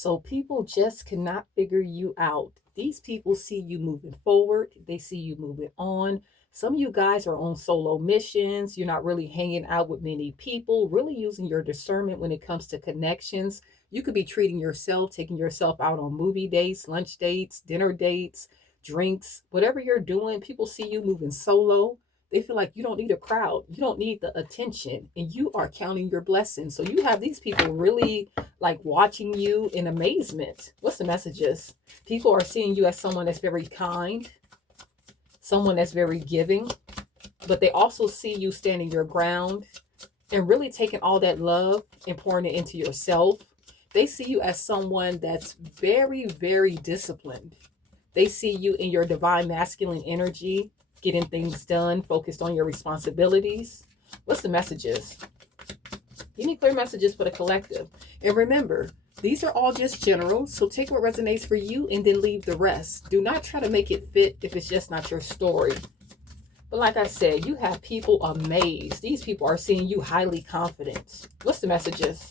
So people just cannot figure you out. These people see you moving forward, they see you moving on. Some of you guys are on solo missions. You're not really hanging out with many people, really using your discernment when it comes to connections. You could be treating yourself, taking yourself out on movie dates, lunch dates, dinner dates, drinks, whatever you're doing. People see you moving solo. They feel like you don't need a crowd, you don't need the attention, and you are counting your blessings. So you have these people really like watching you in amazement. What's the messages? People are seeing you as someone that's very kind, someone that's very giving, but they also see you standing your ground and really taking all that love and pouring it into yourself. They see you as someone that's very, very disciplined. They see you in your divine masculine energy, getting things done, focused on your responsibilities. What's the messages? Give me clear messages for the collective. And remember, these are all just general, so take what resonates for you and then leave the rest. Do not try to make it fit if it's just not your story. But like I said, you have people amazed. These people are seeing you highly confident. What's the messages?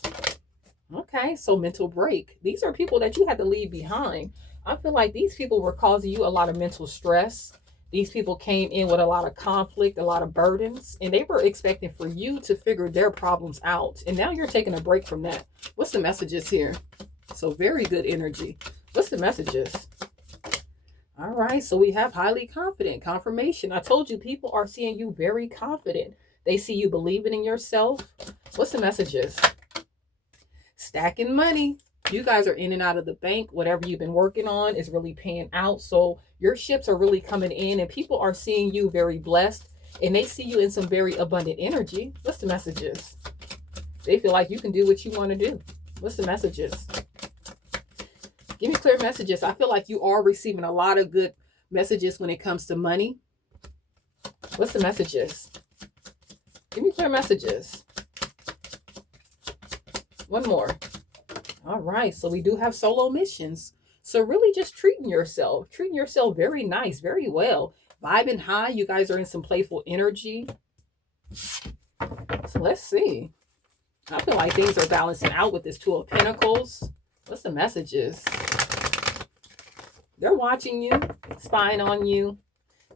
Okay, so mental break. These are people that you had to leave behind. I feel like these people were causing you a lot of mental stress. These people came in with a lot of conflict, a lot of burdens, and they were expecting for you to figure their problems out. And now you're taking a break from that. What's the messages here? So very good energy. What's the messages? All right, so we have highly confident confirmation. I told you people are seeing you very confident. They see you believing in yourself. What's the messages? Stacking money. You guys are in and out of the bank. Whatever you've been working on is really paying out. So your ships are really coming in and people are seeing you very blessed and they see you in some very abundant energy. What's the messages? They feel like you can do what you want to do. What's the messages? Give me clear messages. I feel like you are receiving a lot of good messages when it comes to money. What's the messages? Give me clear messages. One more. All right, so we do have solo missions. So really just treating yourself very nice, very well. Vibing high, you guys are in some playful energy. So let's see. I feel like things are balancing out with this Two of Pentacles. What's the messages? They're watching you, spying on you.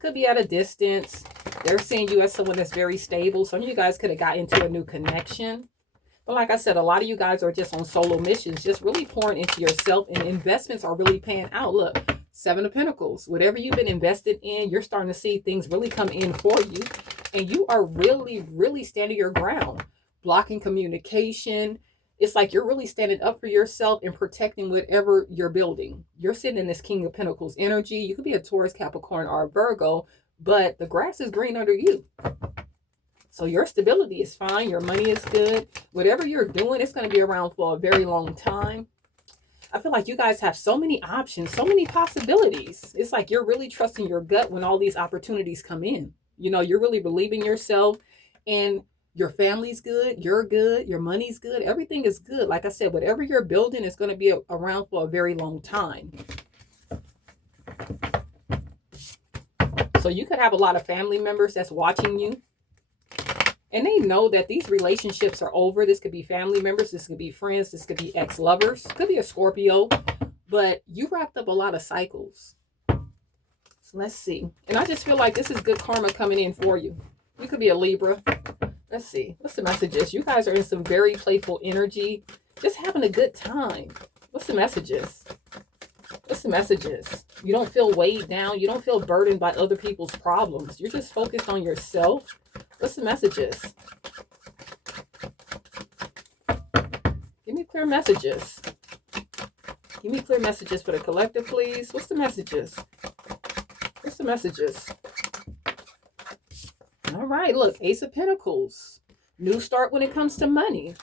Could be at a distance. They're seeing you as someone that's very stable. Some of you guys could have got into a new connection. But like I said, a lot of you guys are just on solo missions, just really pouring into yourself, and investments are really paying out. Look, Seven of Pentacles. Whatever you've been invested in, you're starting to see things really come in for you. And you are really, really standing your ground, blocking communication. It's like you're really standing up for yourself and protecting whatever you're building. You're sitting in this King of Pentacles energy. You could be a Taurus, Capricorn, or a Virgo, but the grass is green under you. So your stability is fine. Your money is good. Whatever you're doing, it's going to be around for a very long time. I feel like you guys have so many options, so many possibilities. It's like you're really trusting your gut when all these opportunities come in. You know, you're really believing yourself, and your family's good. You're good. Your money's good. Everything is good. Like I said, whatever you're building is going to be around for a very long time. So you could have a lot of family members that's watching you. And they know that these relationships are over. This could be family members. This could be friends. This could be ex-lovers. Could be a Scorpio. But you wrapped up a lot of cycles. So let's see. And I just feel like this is good karma coming in for you. You could be a Libra. Let's see. What's the messages? You guys are in some very playful energy. Just having a good time. What's the messages? What's the messages? You don't feel weighed down. You don't feel burdened by other people's problems. You're just focused on yourself. What's the messages? Give me clear messages. Give me clear messages for the collective, please. What's the messages? What's the messages? All right, look, Ace of Pentacles. New start when it comes to money.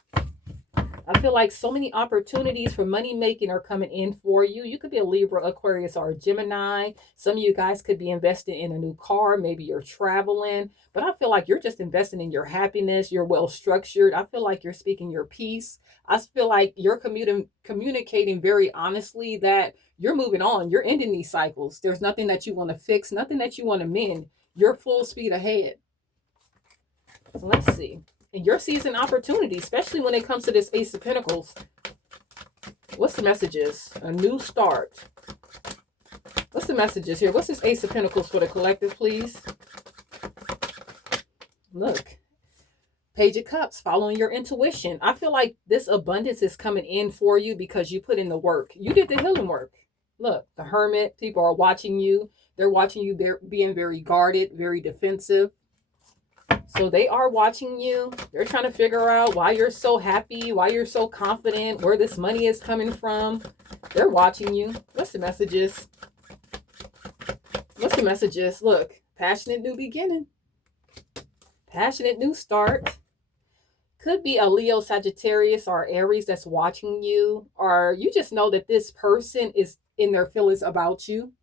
I feel like so many opportunities for money making are coming in for you. You could be a Libra, Aquarius, or a Gemini. Some of you guys could be investing in a new car. Maybe you're traveling. But I feel like you're just investing in your happiness. You're well structured. I feel like you're speaking your piece. I feel like you're communicating very honestly that you're moving on. You're ending these cycles. There's nothing that you want to fix, nothing that you want to mend. You're full speed ahead. So let's see. And you're seizing opportunity, especially when it comes to this Ace of Pentacles. What's the messages? A new start. What's the messages here? What's this Ace of Pentacles for the collective, please? Look. Page of Cups, following your intuition. I feel like this abundance is coming in for you because you put in the work. You did the healing work. Look, the Hermit, people are watching you. They're watching you being very guarded, very defensive. So they are watching you. They're trying to figure out why you're so happy, why you're so confident, where this money is coming from. They're watching you. What's the messages? What's the messages? Look, passionate new beginning. Passionate new start. Could be a Leo, Sagittarius, or Aries that's watching you. Or you just know that this person is in their feelings about you.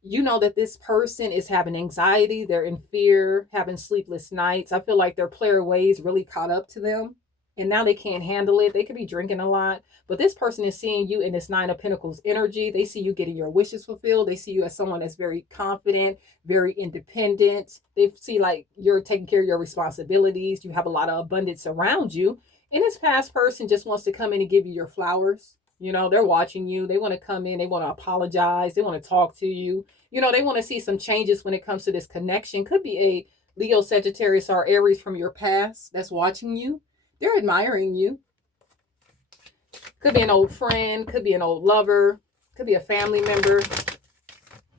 You know that this person is having anxiety, they're in fear, having sleepless nights. I feel like their player ways really caught up to them. And now they can't handle it. They could be drinking a lot. But this person is seeing you in this Nine of Pentacles energy. They see you getting your wishes fulfilled. They see you as someone that's very confident, very independent. They see like you're taking care of your responsibilities. You have a lot of abundance around you. And this past person just wants to come in and give you your flowers. You know, they're watching you. They want to come in. They want to apologize. They want to talk to you. You know, they want to see some changes when it comes to this connection. Could be a Leo, Sagittarius, or Aries from your past that's watching you. They're admiring you. Could be an old friend. Could be an old lover. Could be a family member.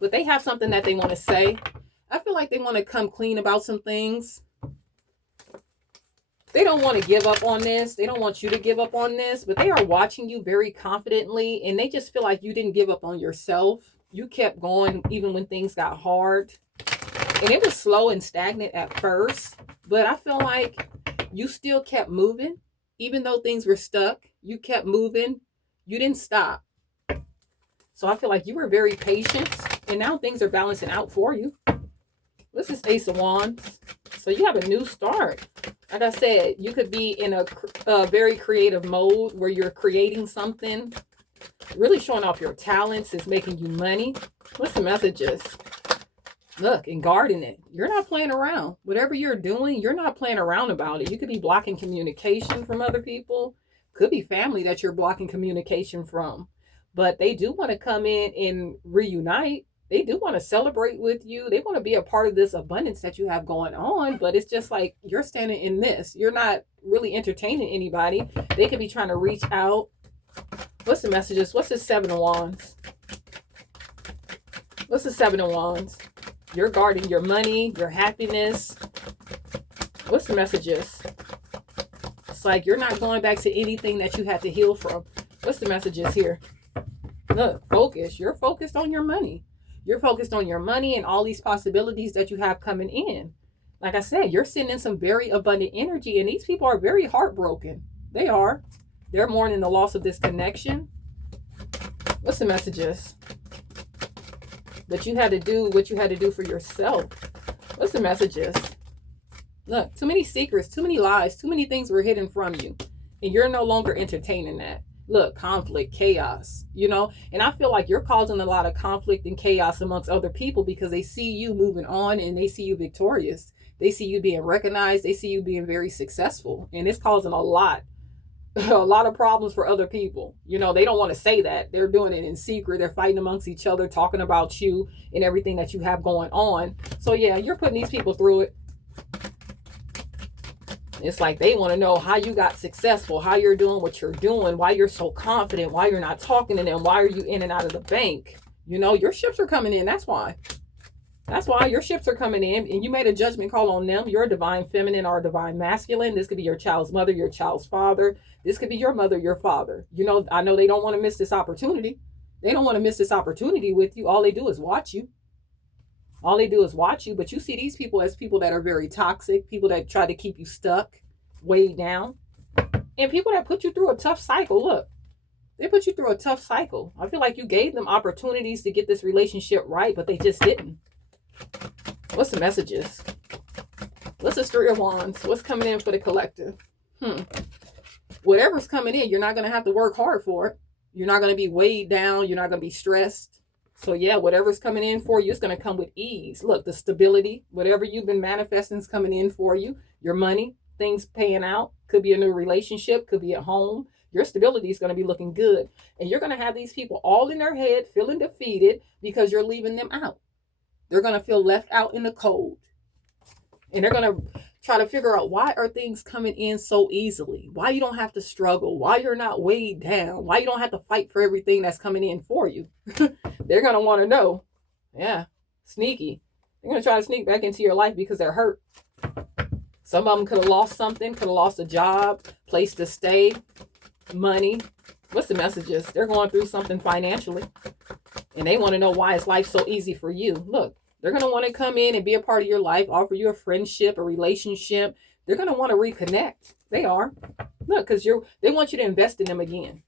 But they have something that they want to say. I feel like they want to come clean about some things. They don't want to give up on this. They don't want you to give up on this, but they are watching you very confidently, and they just feel like you didn't give up on yourself. You kept going even when things got hard. And it was slow and stagnant at first, but I feel like you still kept moving. Even though things were stuck, you kept moving. You didn't stop. So I feel like you were very patient, and now things are balancing out for you. This is Ace of Wands. So you have a new start. Like I said, you could be in a very creative mode where you're creating something, really showing off your talents, is making you money. What's the messages? Look, and guarding it. You're not playing around. Whatever you're doing, you're not playing around about it. You could be blocking communication from other people. Could be family that you're blocking communication from. But they do want to come in and reunite. They do want to celebrate with you. They want to be a part of this abundance that you have going on. But it's just like you're standing in this. You're not really entertaining anybody. They could be trying to reach out. What's the messages? What's the Seven of Wands? What's the Seven of Wands? You're guarding your money, your happiness. What's the messages? It's like you're not going back to anything that you had to heal from. What's the messages here? Look, focus. You're focused on your money. You're focused on your money and all these possibilities that you have coming in. Like I said, you're sending some very abundant energy, and these people are very heartbroken. They are. They're mourning the loss of this connection. What's the messages? That you had to do what you had to do for yourself. What's the messages? Look, too many secrets, too many lies, too many things were hidden from you. And you're no longer entertaining that. Look, conflict, chaos, you know, and I feel like you're causing a lot of conflict and chaos amongst other people because they see you moving on and they see you victorious. They see you being recognized. They see you being very successful. And it's causing a lot of problems for other people. You know, they don't want to say that. They're doing it in secret. They're fighting amongst each other, talking about you and everything that you have going on. So yeah, you're putting these people through it. It's like they want to know how you got successful, how you're doing what you're doing, why you're so confident, why you're not talking to them, why are you in and out of the bank? You know, your ships are coming in. That's why. That's why your ships are coming in, and you made a judgment call on them. You're a divine feminine or a divine masculine. This could be your child's mother, your child's father. This could be your mother, your father. You know, I know they don't want to miss this opportunity. They don't want to miss this opportunity with you. All they do is watch you. All they do is watch you. But you see these people as people that are very toxic, people that try to keep you stuck, weighed down, and people that put you through a tough cycle. Look, they put you through a tough cycle. I feel like you gave them opportunities to get this relationship right, but they just didn't. What's the messages? What's the Three of Wands? What's coming in for the collective? Whatever's coming in, you're not going to have to work hard for it. You're not going to be weighed down. You're not going to be stressed. So yeah, whatever's coming in for you is going to come with ease. Look, the stability, whatever you've been manifesting is coming in for you. Your money, things paying out. Could be a new relationship. Could be at home. Your stability is going to be looking good. And you're going to have these people all in their head feeling defeated because you're leaving them out. They're going to feel left out in the cold. And they're going to try to figure out, why are things coming in so easily? Why you don't have to struggle? Why you're not weighed down? Why you don't have to fight for everything that's coming in for you? They're going to want to know. Yeah, sneaky. They're going to try to sneak back into your life because they're hurt. Some of them could have lost something, could have lost a job, place to stay, money. What's the messages? They're going through something financially. And they want to know, why is life so easy for you? Look, they're going to want to come in and be a part of your life, offer you a friendship, a relationship. They're going to want to reconnect. They are. Look, because they want you to invest in them again.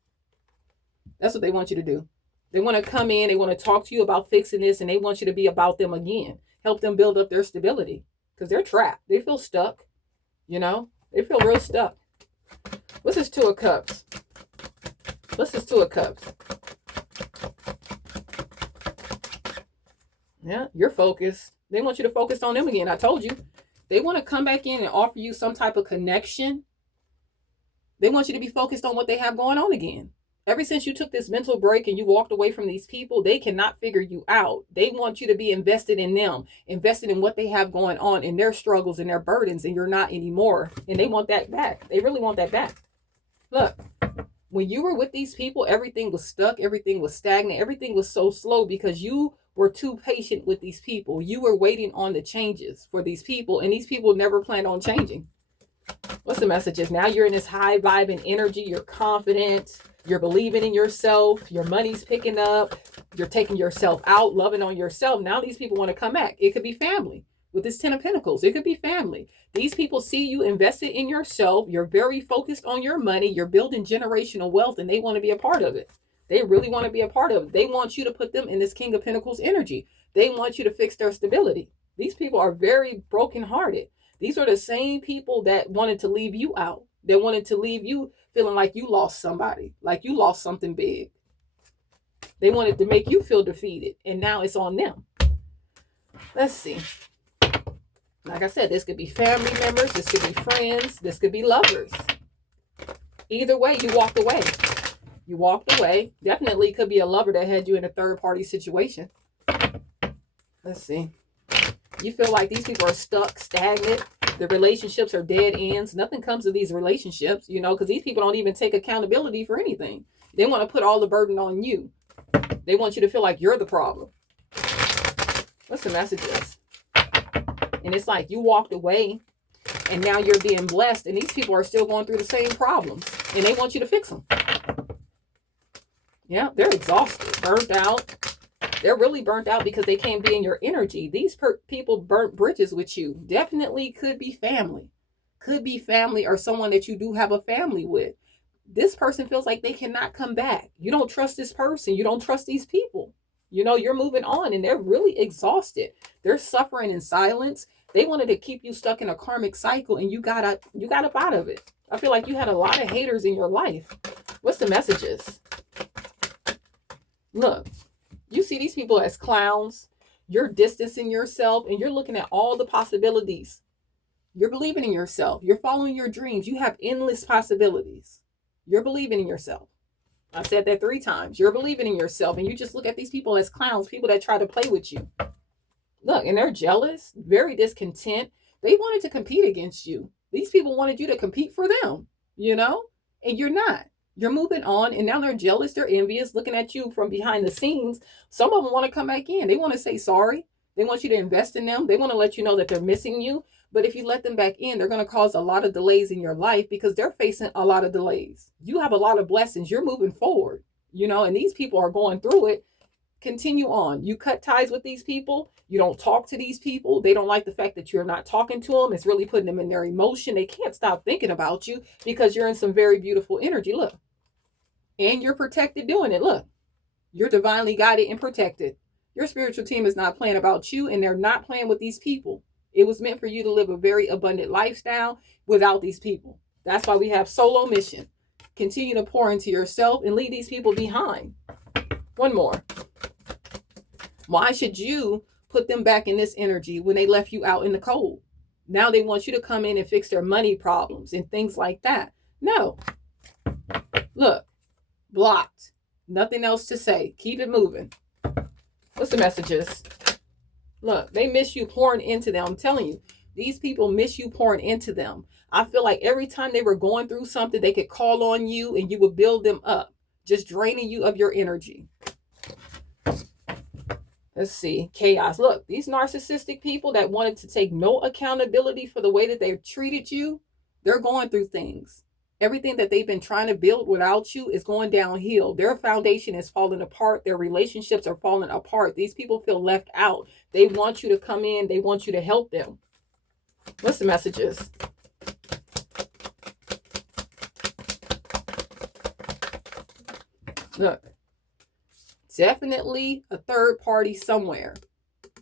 That's what they want you to do. They want to come in, they want to talk to you about fixing this, and they want you to be about them again. Help them build up their stability because they're trapped. They feel stuck. You know, they feel real stuck. What's this Two of Cups? What's this Two of Cups? Yeah, you're focused. They want you to focus on them again. I told you. They want to come back in and offer you some type of connection. They want you to be focused on what they have going on again. Ever since you took this mental break and you walked away from these people, they cannot figure you out. They want you to be invested in them, invested in what they have going on, in their struggles and their burdens, and you're not anymore. And they want that back. They really want that back. Look, when you were with these people, everything was stuck. Everything was stagnant. Everything was so slow because you were too patient with these people. You were waiting on the changes for these people, and these people never planned on changing. What's the messages? Now you're in this high vibing energy. You're confident. You're believing in yourself. Your money's picking up. You're taking yourself out, loving on yourself. Now these people want to come back. It could be family. With this Ten of Pentacles, it could be family. These people see you invested in yourself. You're very focused on your money. You're building generational wealth, and they want to be a part of it. They really want to be a part of it. They want you to put them in this King of Pentacles energy. They want you to fix their stability. These people are very brokenhearted. These are the same people that wanted to leave you out. They wanted to leave you feeling like you lost somebody, like you lost something big. They wanted to make you feel defeated, and now it's on them. Let's see. Like I said, this could be family members, this could be friends, this could be lovers. Either way, you walked away. You walked away. Definitely could be a lover that had you in a third-party situation. Let's see. You feel like these people are stuck, stagnant. The relationships are dead ends. Nothing comes of these relationships, you know, because these people don't even take accountability for anything. They want to put all the burden on you. They want you to feel like you're the problem. What's the messages? And it's like you walked away and now you're being blessed, and these people are still going through the same problems, and they want you to fix them. Yeah, they're exhausted, burnt out. They're really burnt out because they can't be in your energy. These people burnt bridges with you. Definitely could be family. Could be family or someone that you do have a family with. This person feels like they cannot come back. You don't trust this person. You don't trust these people. You know, you're moving on and they're really exhausted. They're suffering in silence. They wanted to keep you stuck in a karmic cycle, and you got up out of it. I feel like you had a lot of haters in your life. What's the messages? Look. You see these people as clowns. You're distancing yourself and you're looking at all the possibilities. You're believing in yourself. You're following your dreams. You have endless possibilities. You're believing in yourself. I said that 3 times. You're believing in yourself, and you just look at these people as clowns, people that try to play with you. Look, and they're jealous, very discontent. They wanted to compete against you. These people wanted you to compete for them, you know, and you're not. You're moving on, and now they're jealous. They're envious, looking at you from behind the scenes. Some of them want to come back in. They want to say sorry. They want you to invest in them. They want to let you know that they're missing you. But if you let them back in, they're going to cause a lot of delays in your life because they're facing a lot of delays. You have a lot of blessings. You're moving forward, you know, and these people are going through it. Continue on. You cut ties with these people. You don't talk to these people. They don't like the fact that you're not talking to them. It's really putting them in their emotion. They can't stop thinking about you because you're in some very beautiful energy. Look. And you're protected doing it. Look. You're divinely guided and protected. Your spiritual team is not playing about you, and they're not playing with these people. It was meant for you to live a very abundant lifestyle without these people. That's why we have solo mission. Continue to pour into yourself and leave these people behind. One more. Why should you put them back in this energy when they left you out in the cold? Now they want you to come in and fix their money problems and things like that. No. Look, blocked. Nothing else to say. Keep it moving. What's the messages? Look, they miss you pouring into them. I'm telling you, these people miss you pouring into them. I feel like every time they were going through something, they could call on you and you would build them up, just draining you of your energy. Let's see. Chaos. Look, these narcissistic people that wanted to take no accountability for the way that they've treated you, they're going through things. Everything that they've been trying to build without you is going downhill. Their foundation is falling apart. Their relationships are falling apart. These people feel left out. They want you to come in. They want you to help them. What's the messages? Look, definitely a third party somewhere.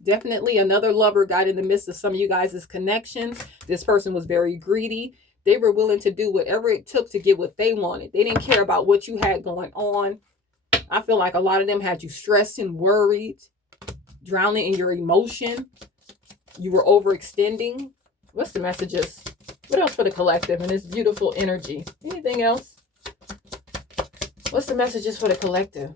Definitely another lover got in the midst of some of you guys' connections. This person was very greedy. They were willing to do whatever it took to get what they wanted. They didn't care about what you had going on. I feel like a lot of them had you stressed and worried, drowning in your emotion. You were overextending. What's the messages? What else for the collective and this beautiful energy? Anything else? What's the messages for the collective?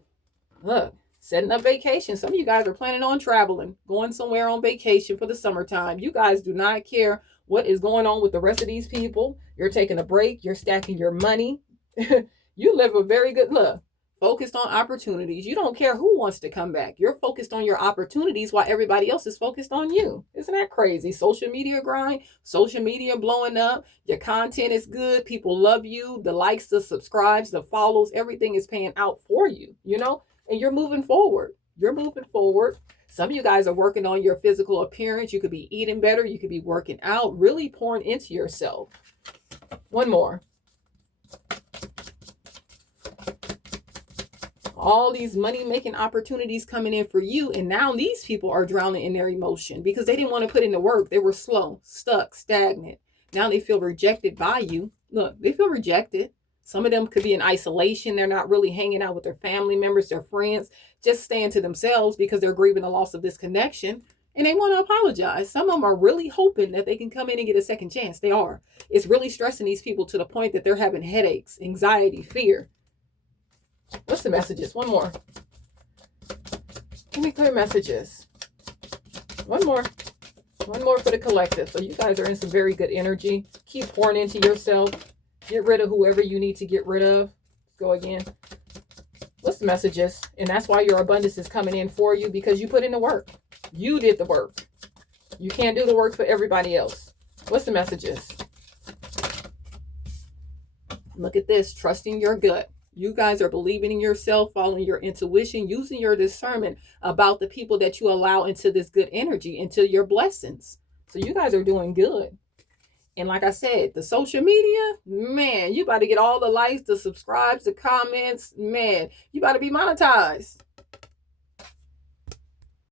Look, setting up vacation. Some of you guys are planning on traveling, going somewhere on vacation for the summertime. You guys do not care what is going on with the rest of these people. You're taking a break. You're stacking your money. You live a very good life. Focused on opportunities. You don't care who wants to come back. You're focused on your opportunities while everybody else is focused on you. Isn't that crazy? Social media grind, social media blowing up. Your content is good. People love you. The likes, the subscribes, the follows, everything is paying out for you, you know? And you're moving forward. You're moving forward. Some of you guys are working on your physical appearance. You could be eating better. You could be working out, really pouring into yourself. One more. All these money-making opportunities coming in for you. And now these people are drowning in their emotion because they didn't want to put in the work. They were slow, stuck, stagnant. Now they feel rejected by you. Look, they feel rejected. Some of them could be in isolation. They're not really hanging out with their family members, their friends, just staying to themselves because they're grieving the loss of this connection. And they want to apologize. Some of them are really hoping that they can come in and get a second chance. They are. It's really stressing these people to the point that they're having headaches, anxiety, fear. What's the messages? One more. Give me clear messages. One more. One more for the collective. So you guys are in some very good energy. Keep pouring into yourself. Get rid of whoever you need to get rid of. Go again. What's the messages? And that's why your abundance is coming in for you, because you put in the work. You did the work. You can't do the work for everybody else. What's the messages? Look at this. Trusting your gut. You guys are believing in yourself, following your intuition, using your discernment about the people that you allow into this good energy, into your blessings. So you guys are doing good. And like I said, the social media, man, you about to get all the likes, the subscribes, the comments, man, you about to be monetized.